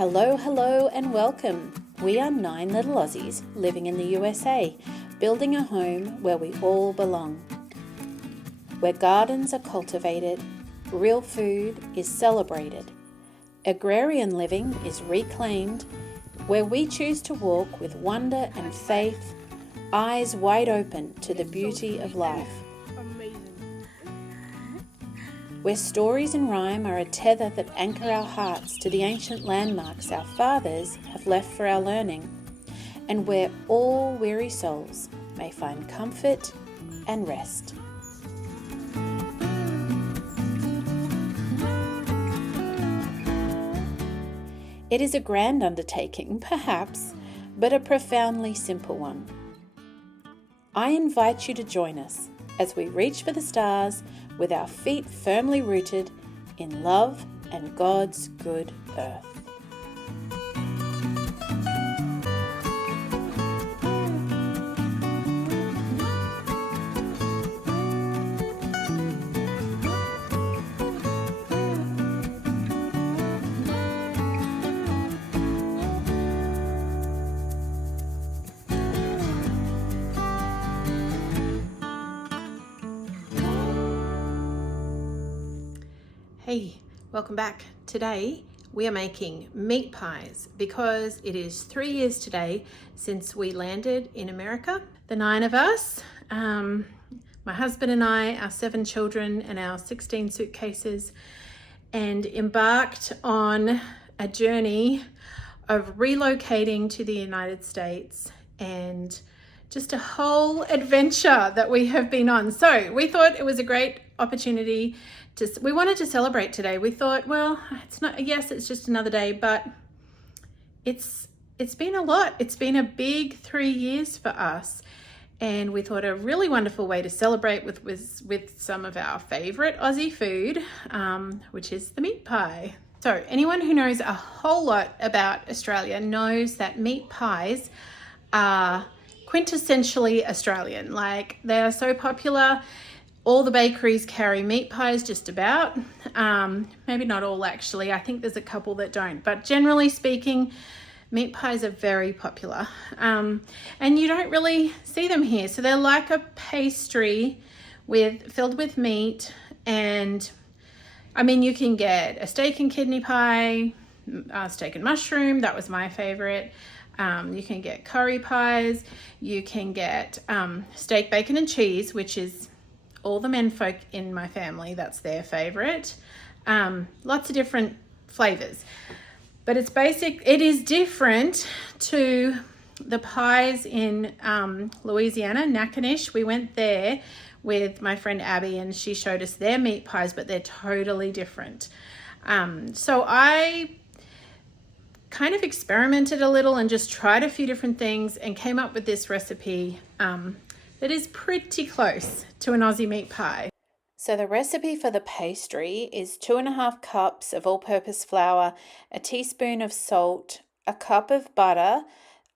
Hello, hello, and welcome. We are 9 little Aussies living in the USA, building a home where we all belong. Where gardens are cultivated, real food is celebrated, agrarian living is reclaimed, where we choose to walk with wonder and faith, eyes wide open to the beauty of life. Where stories and rhyme are a tether that anchor our hearts to the ancient landmarks our fathers have left for our learning, and where all weary souls may find comfort and rest. It is a grand undertaking, perhaps, but a profoundly simple one. I invite you to join us as we reach for the stars with our feet firmly rooted in love and God's good earth. Hey, welcome back. Today we are making meat pies because it is 3 years today since we landed in America. The 9 of us, my husband and I, our 7 children and our 16 suitcases, and embarked on a journey of relocating to the United States and just a whole adventure that we have been on. So we thought it was a great opportunity we wanted to celebrate today. We thought, well, it's just another day, but it's been a lot. It's been a big 3 years for us. And we thought a really wonderful way to celebrate with some of our favorite Aussie food, which is the meat pie. So anyone who knows a whole lot about Australia knows that meat pies are quintessentially Australian. Like, they are so popular. All the bakeries carry meat pies just about. Maybe not all, actually. I think there's a couple that don't. But generally speaking, meat pies are very popular. And you don't really see them here. So they're like a pastry filled with meat. And I mean, you can get a steak and kidney pie, steak and mushroom. That was my favorite. You can get curry pies. You can get steak, bacon, and cheese, which is all the men folk in my family, that's their favorite. Lots of different flavors, but it is different to the pies in Louisiana, Natchitoches. We went there with my friend Abby and she showed us their meat pies, but they're totally different. So I kind of experimented a little and just tried a few different things and came up with this recipe that is pretty close to an Aussie meat pie. So the recipe for the pastry is 2.5 cups of all-purpose flour, a teaspoon of salt, a cup of butter,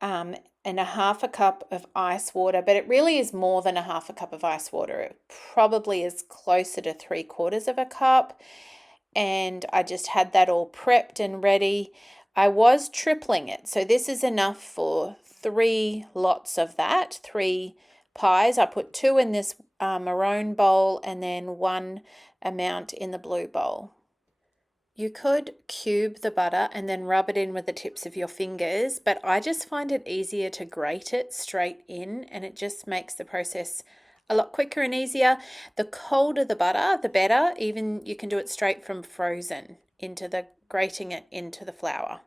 and a half a cup of ice water. But it really is more than a half a cup of ice water. It probably is closer to 3/4 of a cup. And I just had that all prepped and ready. I was tripling it. So this is enough for 3 lots of that, 3 pies. I put 2 in this maroon bowl and then 1 amount in the blue bowl. You could cube the butter and then rub it in with the tips of your fingers, but I just find it easier to grate it straight in, and it just makes the process a lot quicker and easier. The colder the butter, the better. Even you can do it straight from frozen grating it into the flour.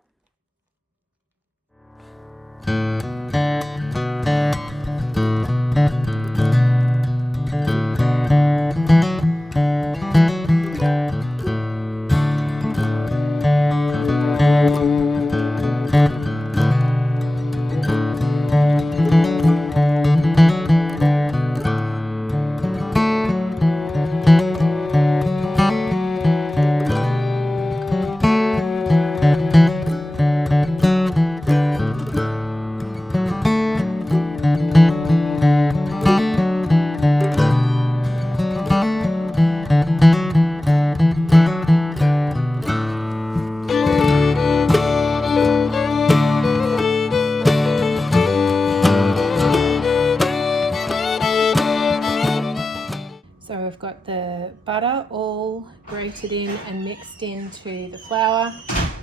coated in and mixed into the flour.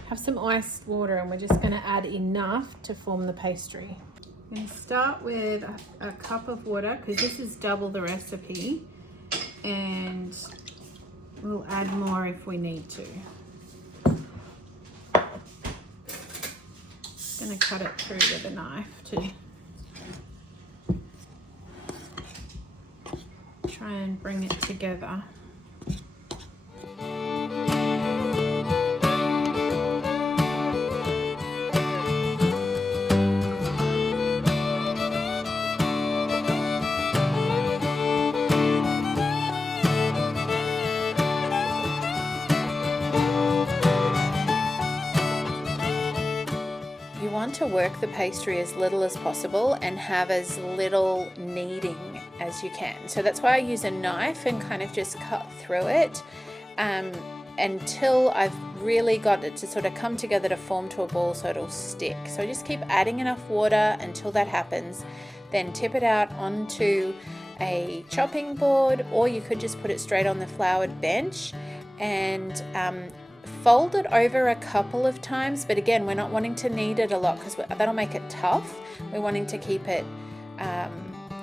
Have some iced water, and we're just going to add enough to form the pastry. I'm going to start with a cup of water because this is double the recipe, and we'll add more if we need to. I'm going to cut it through with a knife to try and bring it together. You want to work the pastry as little as possible and have as little kneading as you can. So that's why I use a knife and kind of just cut through it until I've really got it to sort of come together to form to a ball so it'll stick. So I just keep adding enough water until that happens, then tip it out onto a chopping board, or you could just put it straight on the floured bench and fold it over a couple of times. But again, we're not wanting to knead it a lot because that'll make it tough. We're wanting to keep it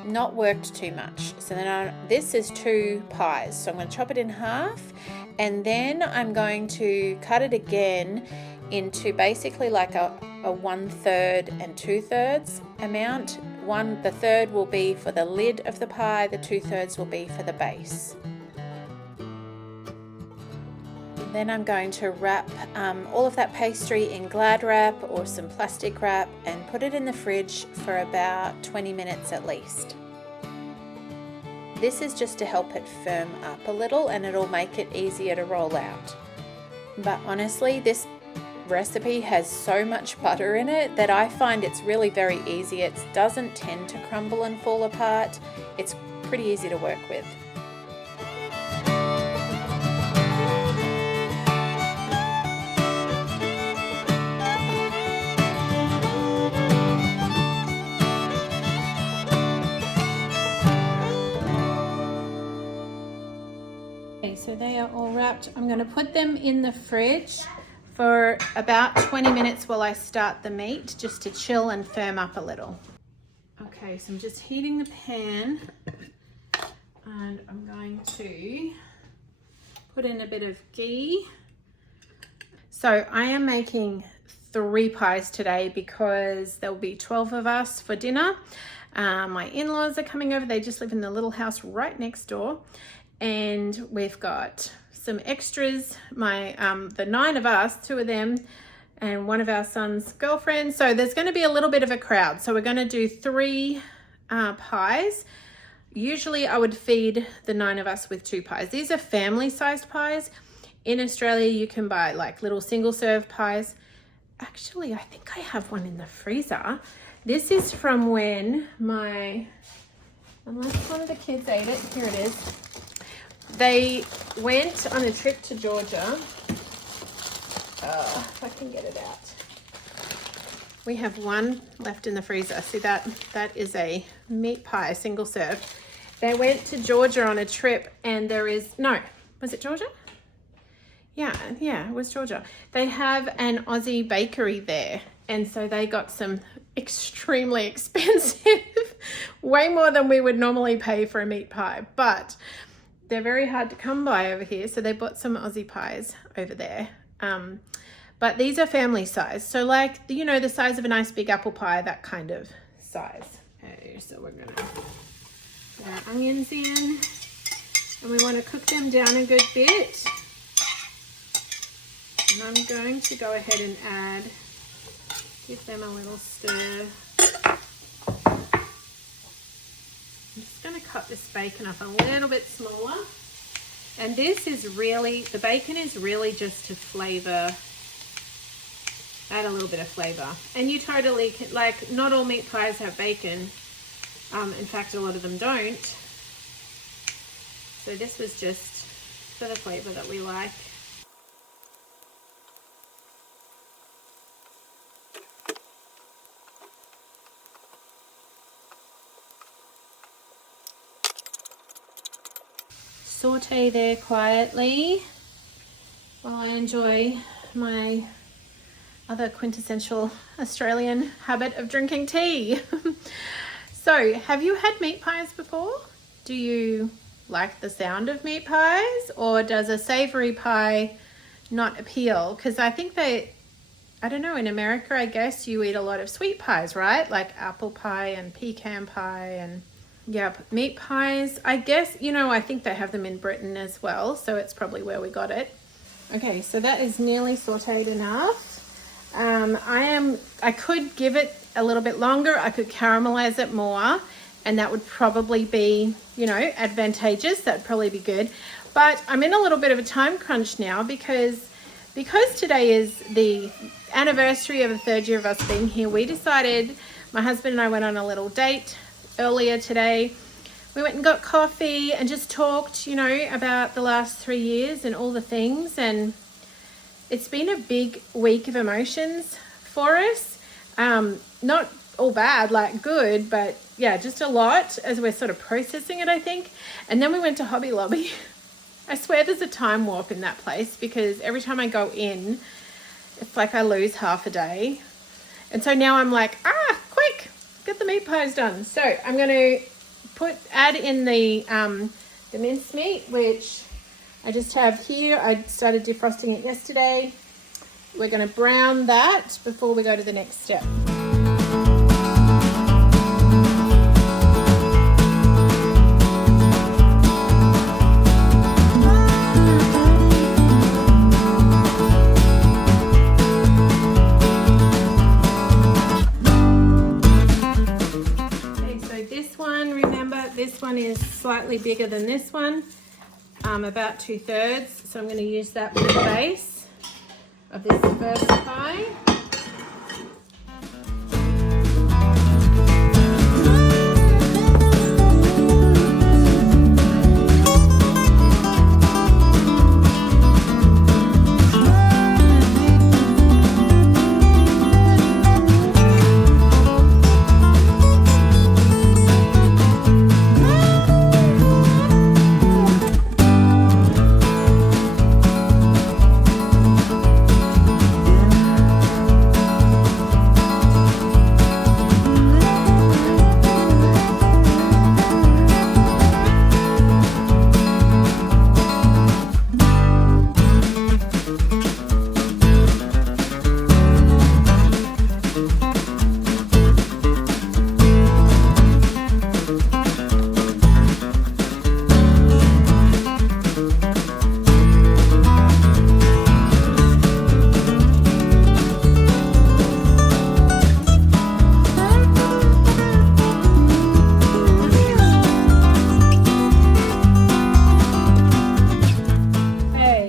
not worked too much. So then this is 2 pies, so I'm going to chop it in half, and then I'm going to cut it again into basically like a 1/3 and 2/3 amount. The third will be for the lid of the pie, the 2/3 will be for the base. Then I'm going to wrap all of that pastry in Glad wrap or some plastic wrap and put it in the fridge for about 20 minutes at least. This is just to help it firm up a little, and it'll make it easier to roll out. But honestly, this recipe has so much butter in it that I find it's really very easy. It doesn't tend to crumble and fall apart. It's pretty easy to work with. Okay, so they are all wrapped. I'm going to put them in the fridge for about 20 minutes while I start the meat, just to chill and firm up a little. Okay, so I'm just heating the pan, and I'm going to put in a bit of ghee. So I am making 3 pies today because there'll be 12 of us for dinner. My in-laws are coming over. They just live in the little house right next door. And we've got some extras, the 9 of us, 2 of them, and one of our son's girlfriends. So there's going to be a little bit of a crowd. So we're going to do 3 pies. Usually I would feed the 9 of us with 2 pies. These are family-sized pies. In Australia, you can buy like little single-serve pies. Actually, I think I have one in the freezer. This is from when unless one of the kids ate it, here it is. They went on a trip to Georgia. If I can get it out. We have one left in the freezer. See that? That is a meat pie, single serve. They went to Georgia on a trip, and was it Georgia? Yeah, it was Georgia. They have an Aussie bakery there, and so they got some extremely expensive, way more than we would normally pay for a meat pie, but they're very hard to come by over here, so they bought some Aussie pies over there. But these are family size, so like, the size of a nice big apple pie, that kind of size. Okay, so we're gonna put our onions in, and we want to cook them down a good bit. And I'm going to go ahead and give them a little stir. I'm just going to cut this bacon up a little bit smaller. And the bacon is really just to flavor, add a little bit of flavor. And you totally can, like, not all meat pies have bacon. In fact, a lot of them don't. So this was just for the flavor that we like. Saute there quietly. while I enjoy my other quintessential Australian habit of drinking tea. So, have you had meat pies before? Do you like the sound of meat pies, or does a savory pie not appeal? Because I think I don't know, in America, I guess you eat a lot of sweet pies, right? Like apple pie and pecan pie and meat pies. I guess, I think they have them in Britain as well, so it's probably where we got it. Okay, so that is nearly sauteed enough. I could give it a little bit longer. I could caramelize it more, and that would probably be, advantageous. That'd probably be good. But I'm in a little bit of a time crunch now because today is the anniversary of the 3rd year of us being here. We decided, my husband and I went on a little date earlier today. We went and got coffee and just talked, about the last 3 years and all the things. And it's been a big week of emotions for us. Not all bad, like good, but yeah, just a lot as we're sort of processing it, I think. And then we went to Hobby Lobby. I swear there's a time warp in that place because every time I go in, it's like I lose half a day. And so now I'm like, quick, get the meat pies done. So I'm going to add in the mincemeat, which I just have here. I started defrosting it yesterday. We're going to brown that before we go to the next step. Okay, so this one, remember, this one is slightly bigger than this one. About 2/3, so I'm going to use that for the base of this first pie.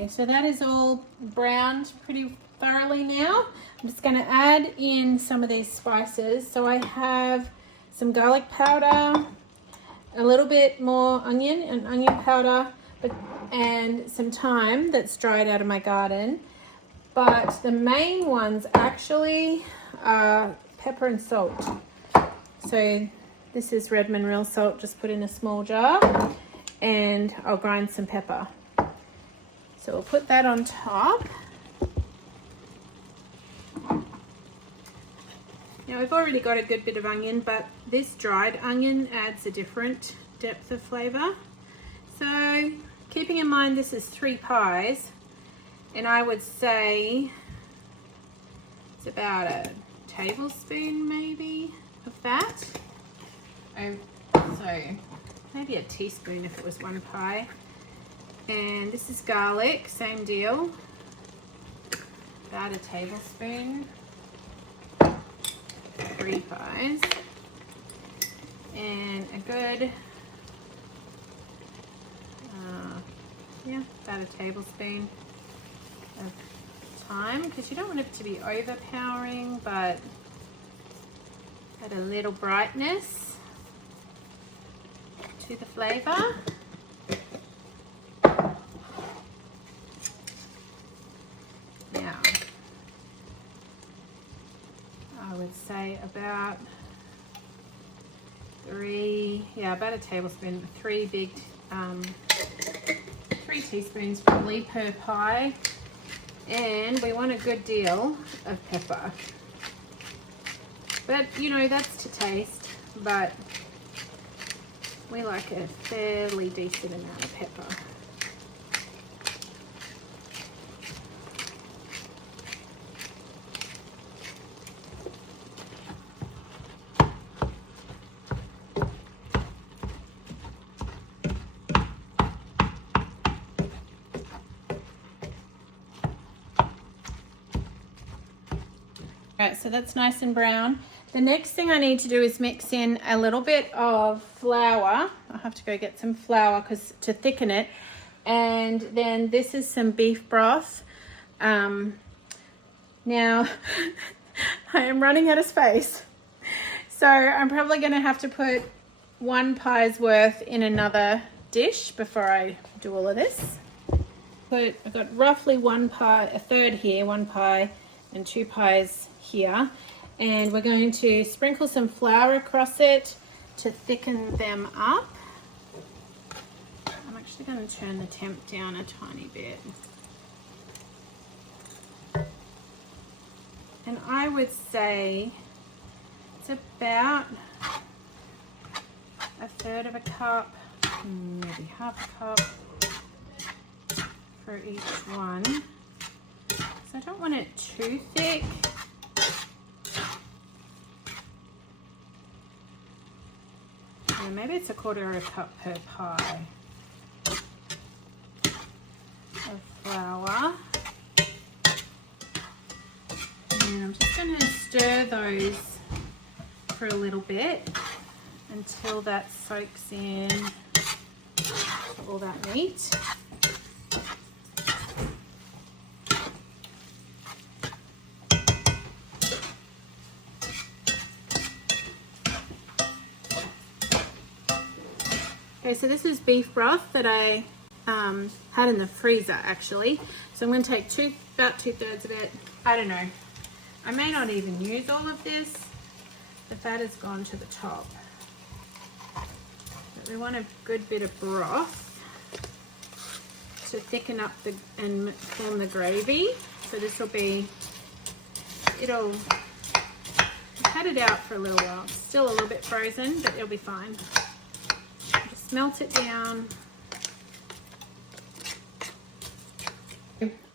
So that is all browned pretty thoroughly now. I'm just going to add in some of these spices. So I have some garlic powder, a little bit more onion and onion powder, and some thyme that's dried out of my garden. But the main ones actually are pepper and salt. So this is Redmond real salt, just put in a small jar, and I'll grind some pepper. So we'll put that on top. Now we've already got a good bit of onion, but this dried onion adds a different depth of flavour. So keeping in mind this is 3 pies, and I would say it's about a tablespoon maybe of that. So maybe a teaspoon if it was 1 pie. And this is garlic, same deal, about a tablespoon, 3 pies, and a good, about a tablespoon of thyme, because you don't want it to be overpowering, but add a little brightness to the flavour. Now, I would say about about a tablespoon, 3 teaspoons probably per pie. And we want a good deal of pepper. But, you know, that's to taste, but we like a fairly decent amount of pepper. Alright, so that's nice and brown. The next thing I need to do is mix in a little bit of flour. I'll have to go get some flour to thicken it. And then this is some beef broth. Now, I am running out of space. So I'm probably going to have to put 1 pie's worth in another dish before I do all of this. I've got roughly 1 pie, a third here, 1 pie and 2 pies here. And we're going to sprinkle some flour across it to thicken them up. I'm actually going to turn the temp down a tiny bit. And I would say it's about 1/3 of a cup, maybe 1/2 a cup for each one. So I don't want it too thick. And maybe it's 1/4 of a cup per pie of flour. And I'm just going to stir those for a little bit until that soaks in all that meat. Okay, so this is beef broth that I had in the freezer actually. So I'm going to take about 2/3 of it. I don't know. I may not even use all of this. The fat has gone to the top. But we want a good bit of broth to thicken up and form the gravy. So this will be, I've had it out for a little while. It's still a little bit frozen, but it'll be fine. Just melt it down.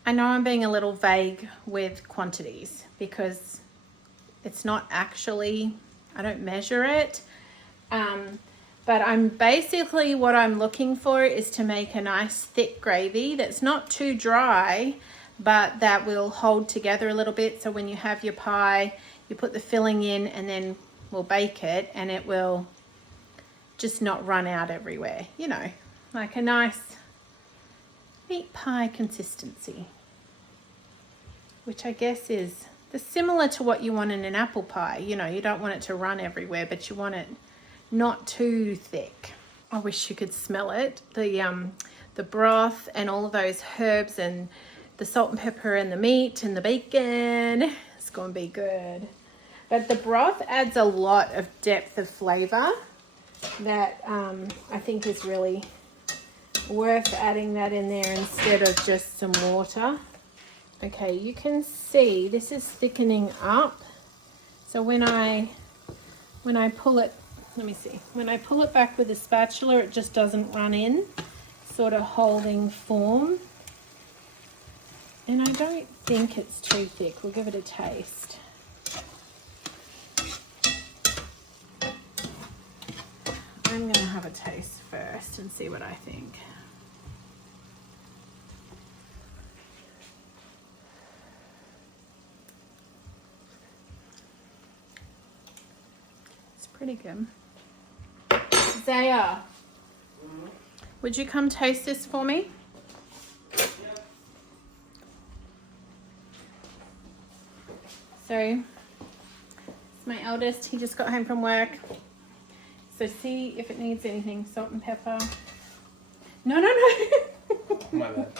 I know I'm being a little vague with quantities because it's not actually, I don't measure it. But what I'm looking for is to make a nice thick gravy that's not too dry, but that will hold together a little bit. So when you have your pie, you put the filling in and then we'll bake it and it will just not run out everywhere. You know, like a nice meat pie consistency, which I guess is similar to what you want in an apple pie. You know, you don't want it to run everywhere, but you want it not too thick. I wish you could smell it. The broth and all of those herbs and the salt and pepper and the meat and the bacon. It's going to be good. But the broth adds a lot of depth of flavor that I think is really worth adding that in there instead of just some water. Okay, you can see this is thickening up. So when I pull it, let me see. When I pull it back with a spatula, it just doesn't run in, sort of holding form. And I don't think it's too thick. We'll give it a taste. I'm going to have a taste first and see what I think. It's pretty good. Zaya, would you come taste this for me? So, it's my eldest. He just got home from work. So see if it needs anything. Salt and pepper. No. My bad.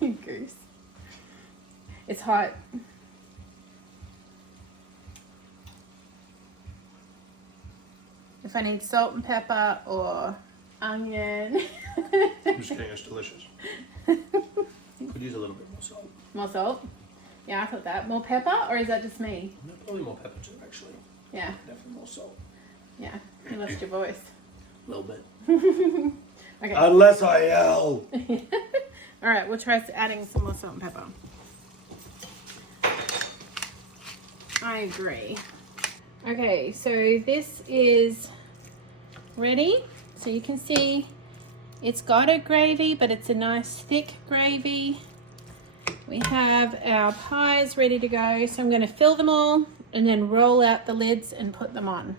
You goose. It's hot. If I need salt and pepper or onion. I'm just kidding, it's delicious. Could use a little bit more salt. More salt? Yeah, I thought that. More pepper, or is that just me? No, probably more pepper too, actually. Yeah. Definitely more salt. Yeah, you lost your voice. A little bit. Okay. Unless I yell. All right, we'll try adding some more salt and pepper. I agree. Okay, so this is ready. So you can see it's got a gravy, but it's a nice thick gravy. We have our pies ready to go. So I'm going to fill them all and then roll out the lids and put them on.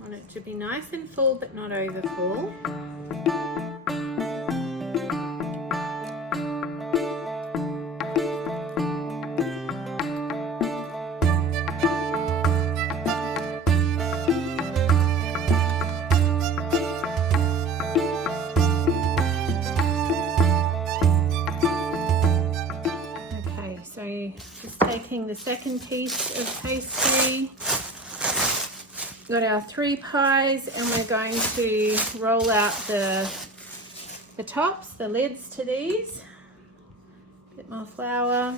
Want it to be nice and full, but not over full. Okay, so just taking the second piece of pastry. Got our 3 pies, and we're going to roll out the tops, the lids to these. A bit more flour.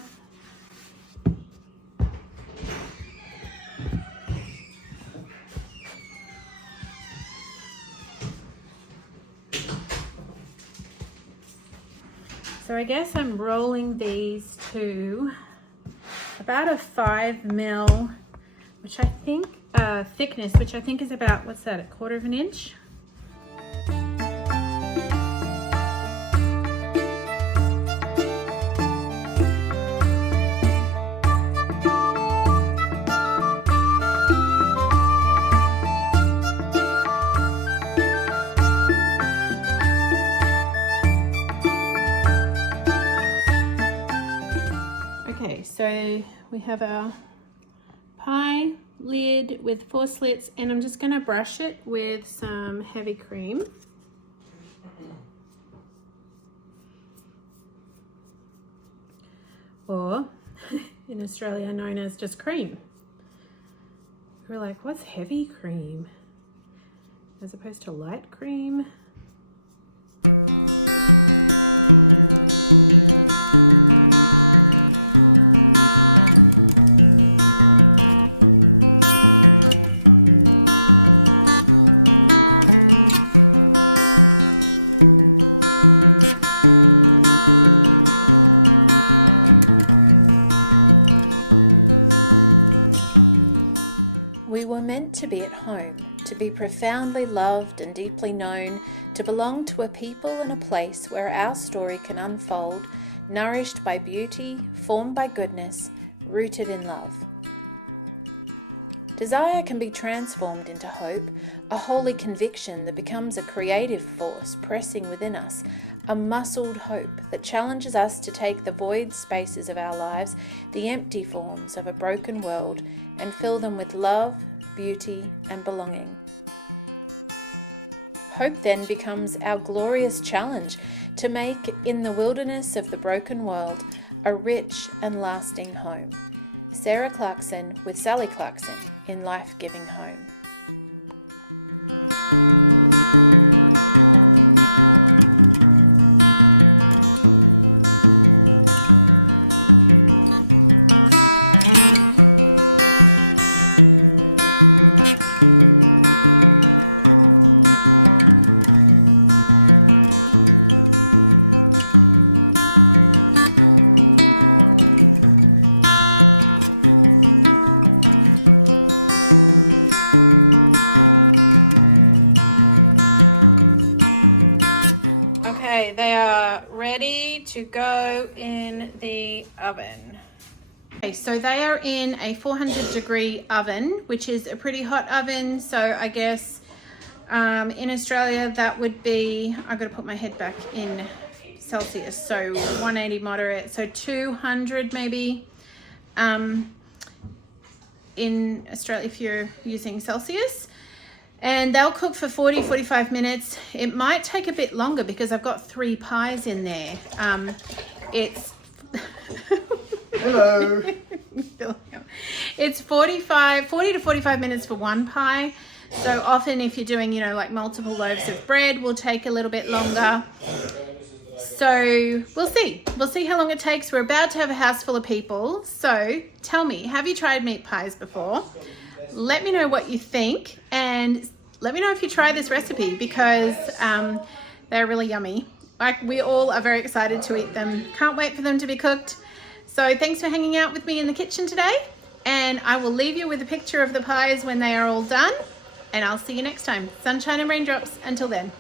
So I guess I'm rolling these to about a 5 mil, which I think thickness, which I think is about, what's that, 1/4 of an inch? Okay, so we have our pie lid with 4 slits, and I'm just going to brush it with some heavy cream. Or in Australia known as just cream. We're like, what's heavy cream as opposed to light cream? We were meant to be at home, to be profoundly loved and deeply known, to belong to a people and a place where our story can unfold, nourished by beauty, formed by goodness, rooted in love. Desire can be transformed into hope, a holy conviction that becomes a creative force pressing within us, a muscled hope that challenges us to take the void spaces of our lives, the empty forms of a broken world, and fill them with love, beauty, and belonging. Hope then becomes our glorious challenge to make, in the wilderness of the broken world, a rich and lasting home. Sarah Clarkson with Sally Clarkson in Life-Giving Home. Okay, they are ready to go in the oven. Okay, so they are in a 400-degree oven, which is a pretty hot oven. So I guess in Australia that would be, I've got to put my head back in Celsius, so 180 moderate, so 200 maybe in Australia if you're using Celsius. And they'll cook for 40-45 minutes. It might take a bit longer because I've got 3 pies in there. It's Hello. it's 40 to 45 minutes for 1 pie. So often if you're doing, like multiple loaves of bread, will take a little bit longer. So we'll see how long it takes. We're about to have a house full of people. So tell me, have you tried meat pies before? Let me know what you think, and let me know if you try this recipe, because they're really yummy. Like, we all are very excited to eat them. Can't wait for them to be cooked. So thanks for hanging out with me in the kitchen today, and I will leave you with a picture of the pies when they are all done, and I'll see you next time. Sunshine and raindrops. Until then.